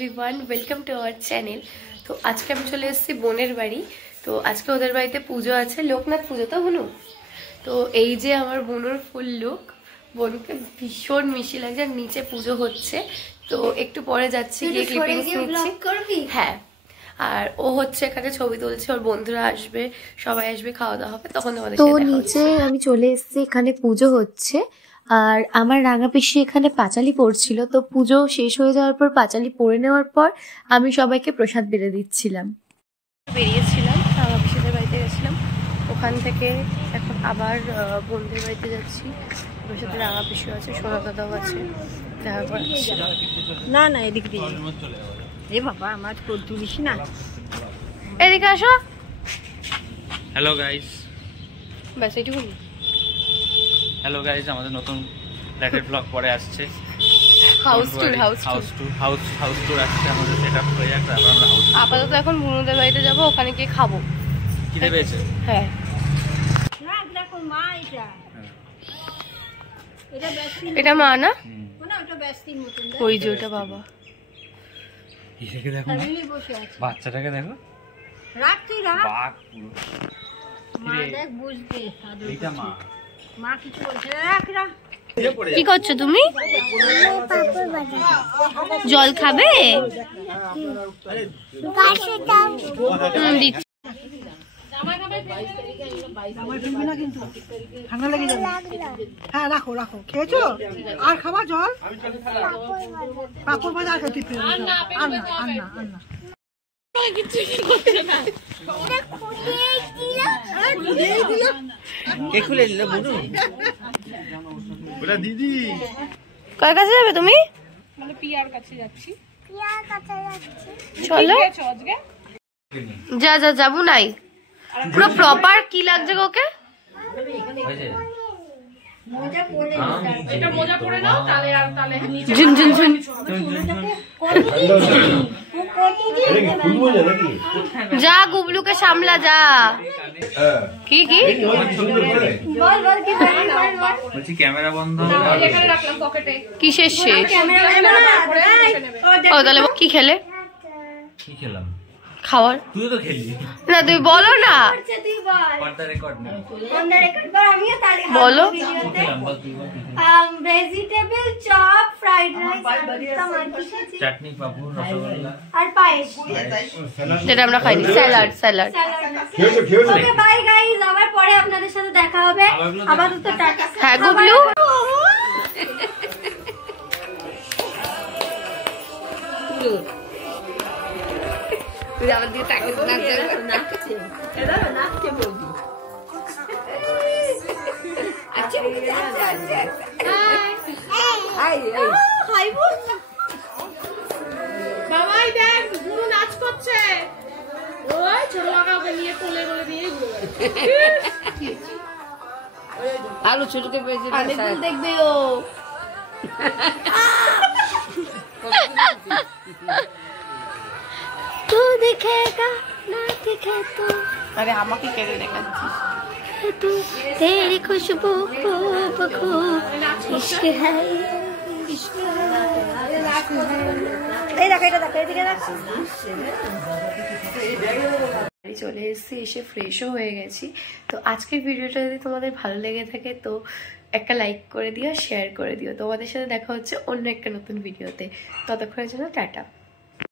Everyone, welcome to our channel. তো আজকে আমি চলে এসেছি বোনের বাড়ি। তো আজকে ওদের বাড়িতে পুজো আছে, লোকনাথ পুজো। তো বুনু, তো এই যে আমার বোনের ফুল লুক, বোনকে ভীষণ মিষ্টি লাগছে। আর নিচে পুজো হচ্ছে, তো একটু পরে যাচ্ছি, গিয়ে ক্লিপিংস নিচ্ছি। হ্যাঁ, আর ও হচ্ছে এখানে ছবি তুলছে, ওর বন্ধুরা আসবে, সবাই আসবে, খাওয়া দাওয়া হবে, তখন তোমাদের সাথে দেখা হচ্ছে। তো নিচে আমি চলে এসেছি, এখানে পুজো হচ্ছে। আর আমার রাঙা পিসি এখানে পাঁচালি পড়ছিল। তো পুজো শেষ হয়ে যাওয়ার পর পাঁচালি পড়ে নেওয়ার পর আমি সবাইকে প্রসাদ বেড়ে দিচ্ছিলাম। বেরিয়েছিলাম, রাঙা পিসিদের বাড়িতে গেছিলাম, ওখান থেকে এখন আবার বোনদের বাড়িতে যাচ্ছি। ওর সাথে রাঙা পিসিও আছে, সোনা দাদাও আছে, দেখা করাচ্ছি। না না এদিক দিয়ে এ বাবা আমার তুলিস না, এদিকে আসো। হ্যালো গাইস, ব্যাস এইটুকু। হ্যালো গাইস, আমাদের নতুন ল্যাটের ব্লগ পরে আসছে। হাউস ট্যুর আসছে আমাদের, সেটআপ হয়ে যাক, তারপর আমরা হাউস আপাতত এখন বুনুদের বাড়িতে যাবো, ওখানে গিয়ে খাবো। খিদে পেয়েছে? হ্যাঁ, দেখো মা, এটা মা না, ওটা ব্যস্তির মতন, ওই যে ওটা বাবা। এটাকে দেখো, বসে আছে, বাচ্চাটাকে দেখো, রাখ তুই রাখ, বাঘ পুরো। মা দেখ বুঝবে, এইটা মা, মা কিছু বলছে না, রাখ রাখ। কি করছো তুমি? জল খাবে? দিচ্ছি। ঠান্ডা লেগে যাবে। হ্যাঁ রাখো রাখো, খেয়েছো? আর খাবার জল, পাপড় ভাজা আর খেতে আর না আর না আর না। দিদি কার কাছে যাবে তুমি? চলো, যা যা যাবো নাই। পুরো প্রপার কি লাগছে ওকে? ঝুন ঝুন ঝুন। যা গুবলুকে সামলা যা। কি কি বলছি ক্যামেরা বন্ধ, কিসের শেষ? ও তাহলে কি খেলে? কি খেলাম? খাওয়ার। তুই তো খেলি না, তুমি বলো না, বলো। ভেজিটেবল চপ, ফ্রাইড রাইস, চাটনি, পাপড়, রসগোল্লা আর পায়েস, যেটা আমরা খাইনি। Salad salad. Okay bye guys, আবার পরে আপনাদের সাথে দেখা হবে। আপাতত টাটা। হ্যাঁ গুবলু, আমার দিকে বাবাই দেখ গুরু নাচ করছে, ওই ছোট কাকাকে নিয়ে কোলে কোলে নিয়ে আলু ছোটকে পেয়েছে, দেখবে ও। तू दिखेगा ना दिखे तो, আরে আমাকে কেড়ে দেখাচ্ছিস। तू तेरी खुशबू खूब खूब इश्क है, इश्क है। এই দেখো, এটা দেখো, এদিকে দেখো। চলে এসেছি, এসে ফ্রেশও হয়ে গেছি। তো আজকের ভিডিওটা যদি তোমাদের ভালো লেগে থাকে তো একটা লাইক করে দিও, শেয়ার করে দিও। তোমাদের সাথে দেখা হচ্ছে অন্য একটা নতুন ভিডিওতে। ততক্ষণের জন্য টাটা।